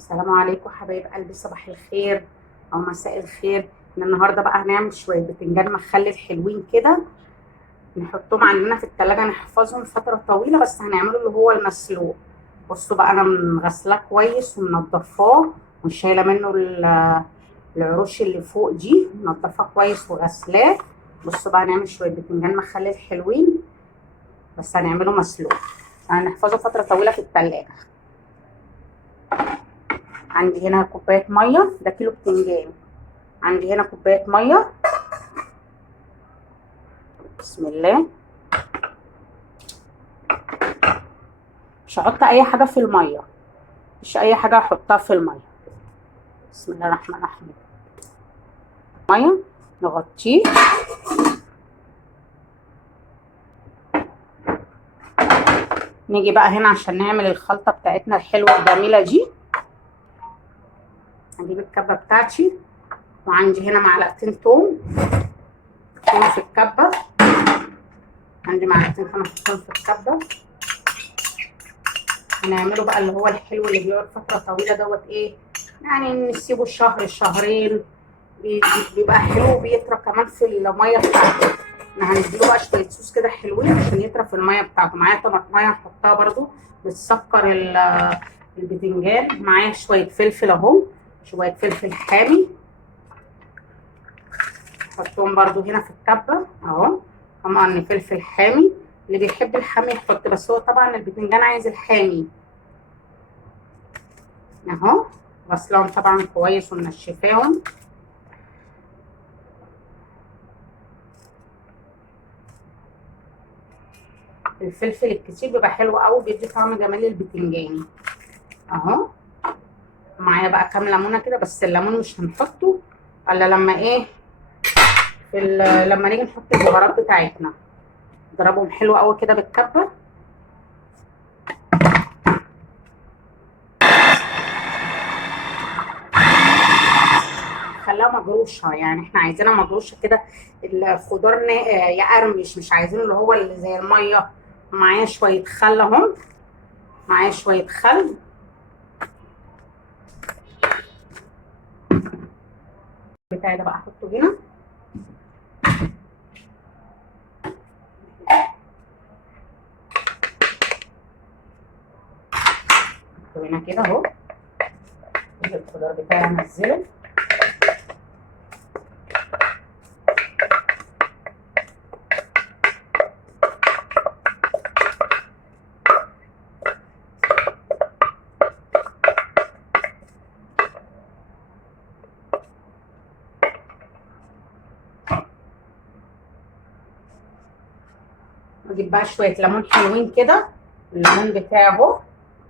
السلام عليكم حبايب قلبي، صباح الخير او مساء الخير. احنا النهارده بقى هنعمل شويه بتنجان مخلل حلوين كده، نحطهم عندنا في التلاجة نحفظهم فتره طويله، بس هنعمله اللي هو المسلوق. بصوا بقى، انا مغسلاه كويس ومنضفاه وشايله منه العروش اللي فوق دي، منضفاه كويس وغسلاه. بصوا بقى، هنعمل شويه بتنجان مخلل حلوين، بس هنعمله مسلوق. هنحفظه فتره طويله في التلاجة. عندي هنا كوبايه ميه، ده كيلو بتنجان. عندي هنا كوبايه ميه، بسم الله. مش هحط اي حاجه في الميه، مش اي حاجه هحطها في الميه. بسم الله الرحمن الرحيم. ميه، نغطيه. نيجي بقى هنا عشان نعمل الخلطه بتاعتنا الحلوه الجميله دي. هجيب الكبه بتاعتي، وعندي هنا معلقتين توم في الكبه. عندي معلقتين توم في الكبه. هنعمله بقى اللي هو الحلو اللي بيقعد فتره طويله دوت، ايه يعني، نسيبه شهر شهرين، بيبقى حلو وبيطرى كمان في الميه بتاعته. احنا هنديله بقى شويه صوص كده حلوين عشان يطرى في الميه بتاعته. معايا طماطمايه هحطها برده بتسكر البتنجان. معايا شويه فلفل اهو، شويه فلفل حامي، هحطهم برده هنا في الكبه اهو. طبعا فلفل حامي، اللي بيحب الحامي يحط، بس هو طبعا البتنجان عايز الحامي اهو. غسلاهم طبعا كويس ومنشفاهم. الفلفل الكتير بيبقى حلو قوي، بيدي طعم جمال البتنجان اهو. معايا بقى كام ليمونه كده، بس الليمون مش هنحطه الا لما ايه، لما نيجي نحط البهارات بتاعتنا. نضربهم حلو قوي كده بالكبه. خلاها مجروشه، يعني احنا عايزينها مجروشه كده. الخضار يقرمش، مش عايزينه اللي هو اللي زي الميه. معايا شويه خل اهم، معايا شويه خل بتاعي ده بقى احطه هنا. احطه هنا كده اهو. الخضار بتاعي انزله. اجيب بقى شويه ليمون حلوين كده، الليمون بتاعي اهو،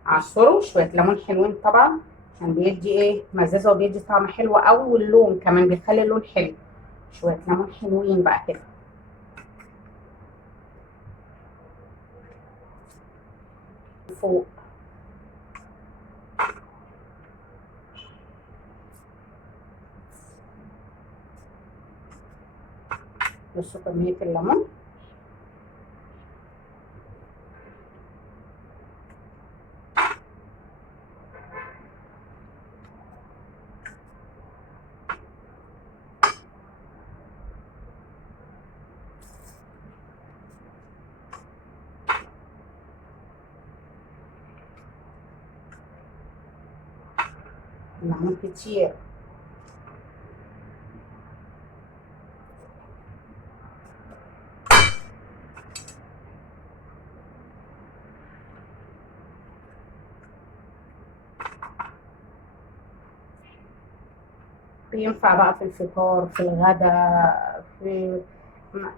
اعصره شويه ليمون حلوين طبعا، عشان بيدي ايه، مزازه وبيدي طعم حلو قوي، واللون كمان بيخلي اللون حلو. شويه ليمون حلوين بقى كده فوق. بصوا كميه الليمون. الليمون كتير. بينفع بقى في الفطار، في الغداء، في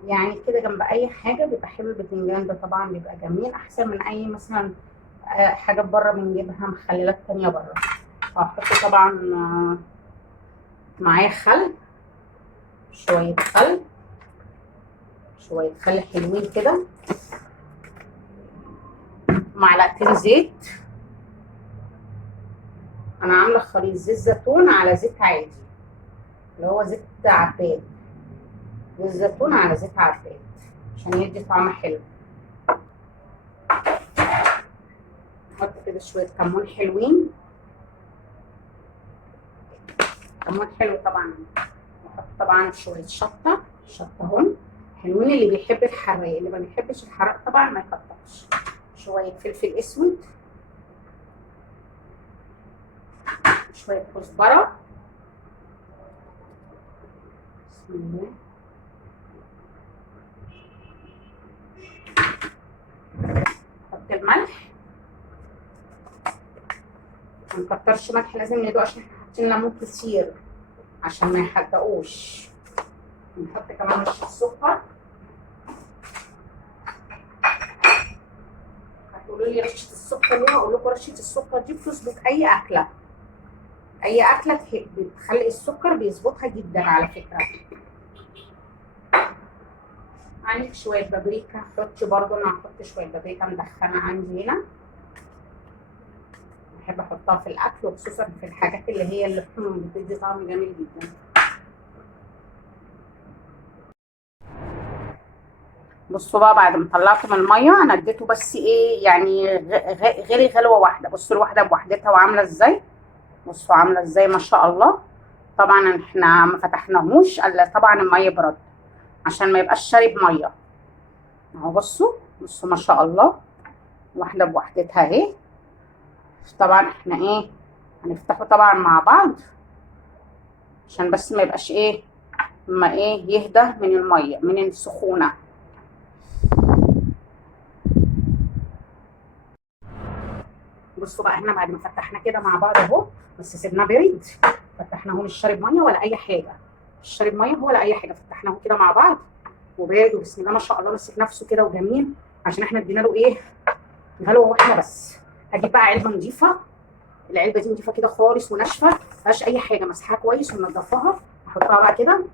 يعني كده جنب اي حاجه بيبقى حلو. البتنجان ده طبعا بيبقى جميل، احسن من اي مثلا حاجات بره بنجيبها، مخللات تانية بره. هحط طبعا معايا خل، شويه خل، شويه خل حلوين كده، معلقتين زيت. انا عامله خليط زيت زيتون على زيت عادي، اللي هو زيت عباد. زيت زيتون على زيت عباد عشان يدي طعم حلو. نحط كده شويه كمون حلوين. كمون حلو طبعا. نحط طبعا شويه شطه اهم حلوين. اللي بيحب الحراق، اللي ما بيحبش الحراق طبعا ما يكترش. شويه فلفل اسود، شويه كزبره، بسم الله. نحط الملح، ما نكترش ملح، لازم ندوق عشان احنا حاطين ليمون كتير عشان ما يحرقوش. نحط كمان رشه سكر. هتقولوا لي رشه السكر ليه؟ هقول لكم رشه السكر دي بتظبط اي اكله. اي اكله بتخلي السكر بيظبطها جدا على فكره. عندك شويه بابريكا حطي برضه. انا هحط شويه بابريكا مدخنه عندي هنا، بحب احطها في الاكل وخصوصا في الحاجات اللي هي اللحوم، بتدي طعم جميل جدا. بصوا بقى بعد ما طلعته من الميه انا اديته بس ايه يعني غلي غلوه واحده. بصوا الواحده بوحدتها وعامله ازاي. بصوا عامله ازاي ما شاء الله. طبعا احنا ما فتحناهوش الا طبعا الميه برد عشان ما يبقاش شارب ميه. اهو بصوا ما شاء الله، واحده بوحدتها اهي. طبعا احنا ايه هنفتحه طبعا مع بعض عشان بس ما يبقاش ايه، ما ايه يهدى من الميه من السخونه. بصوا بقى احنا بعد ما فتحنا كده مع بعض اهو، بس سيبناه بريد. فتحناه مش شارب ميه ولا اي حاجه، مش شارب ميه ولا اي حاجه. فتحناه كده مع بعض وبارد، وبسم الله ما شاء الله ماسك نفسه كده وجميل عشان احنا ادينا له ايه، غلوه واحده بس. هجيب بقى علبه نظيفه. العلبه دي نضيفه كده خالص وناشفه، ما فيهاش اي حاجه، مسحها كويس ومنضفاها. احطها بقى كده،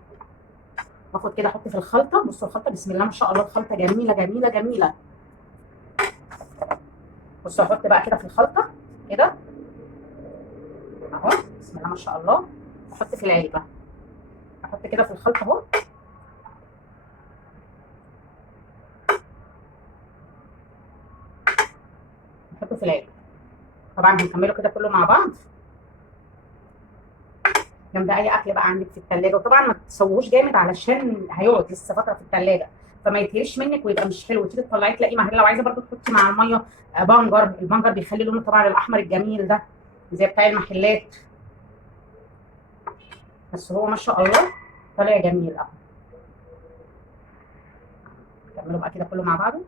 باخد كده احط في الخلطه. بصوا الخلطه بسم الله ما شاء الله، الخلطه جميله جميله جميله. بصوا احط بقى كده في الخلطه كده اهو، بسم الله ما شاء الله. احط في العلبه، احط كده في الخلطه اهو. احطه في العلبه. طبعا هنكمله كده كله مع بعض جنب اي اكل بقى عندك في الثلاجه. وطبعا ما تسووش جامد علشان هيقعد لسه فتره في الثلاجه فما يتهريش منك ويبقى مش حلو. تيجي تطلعيه تلاقيه مهري. لو عايزه برده تحطي مع الميه بنجر. البنجر بيخلي لونه طبعا الاحمر الجميل ده زي بتاع المحلات. بس هو ما شاء الله طالع جميل اهو. نكمله بقى كده كله مع بعضه.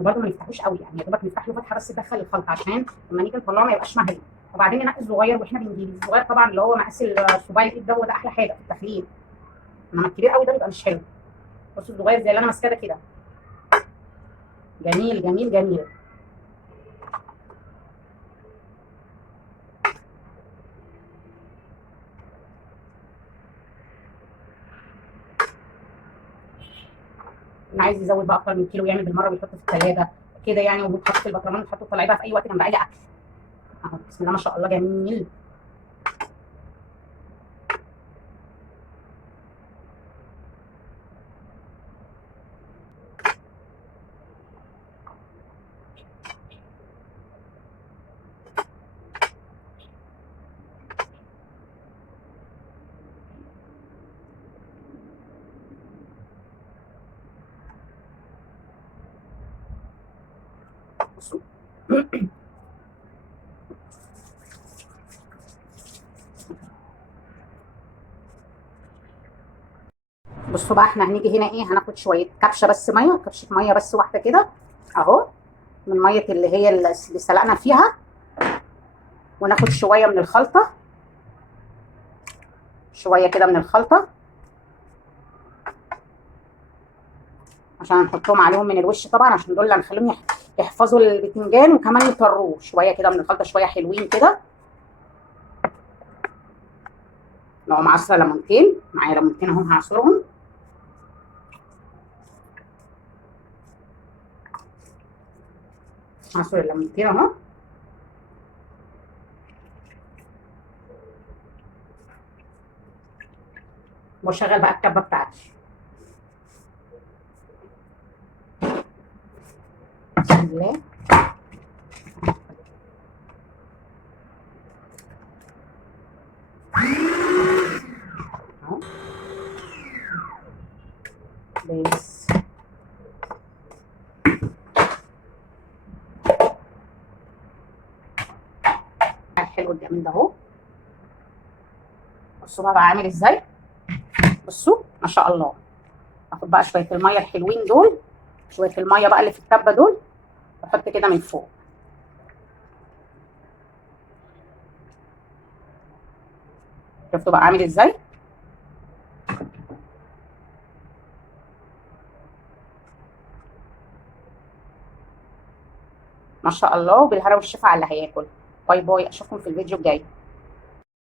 وبرده ما نفتحوش قوي يعني، يا دوبك نفتح له فتحه بس تدخل الخلطه عشان لما نيجي نطلعه ما يبقاش مهري. وبعدين ننقي الصغير واحنا بنجيب الصغير طبعا اللي هو مقاس الصباع الايد ده احلى حاجه في التخليل. انما الكبير قوي ده بيبقى مش حلو. بصوا الصغير زي اللي انا ماسكاه ده كده جميل جميل جميل. اللي عايز يزود بقى اكتر من كيلو يعمل بالمره ويحط في الثلاجه كده يعني، وبتحط في البطرمان وتحطه تطلعيه بقى في اي وقت جنب اي اكل. اهو بسم الله ما شاء الله جميل. بصوا بصوا بقى احنا هنيجي هنا ايه، هناخد شويه كبشه بس ميه، كبشه ميه بس واحده كده اهو، من ميه اللي هي اللي سلقنا فيها. وناخد شويه من الخلطه، شويه كده من الخلطه عشان نحطهم عليهم من الوش طبعا، عشان دول اللي هنخليهم يحفظوا البتنجان وكمان يطروه. شويه كده من الخلطه، شويه حلوين كده. لو معصره ليمونتين، معايا ليمونتين اهم هعصرهم. هعصر الليمونتين اهو. واشغل بقى الكبه بتاعتي. بسم الله. اهو بس الحلو الجميل ده اهو. بصوا بقى عامل ازاي، بصوا ما شاء الله. اخد بقى شويه الميه الحلوين دول، شويه الميه بقى اللي في الكبه دول، واحط كده من فوق. شفتوا بقى عامل ازاي؟ ما شاء الله. وبالهنا والشفا على اللي هياكل. باي باي، اشوفكم في الفيديو الجاي.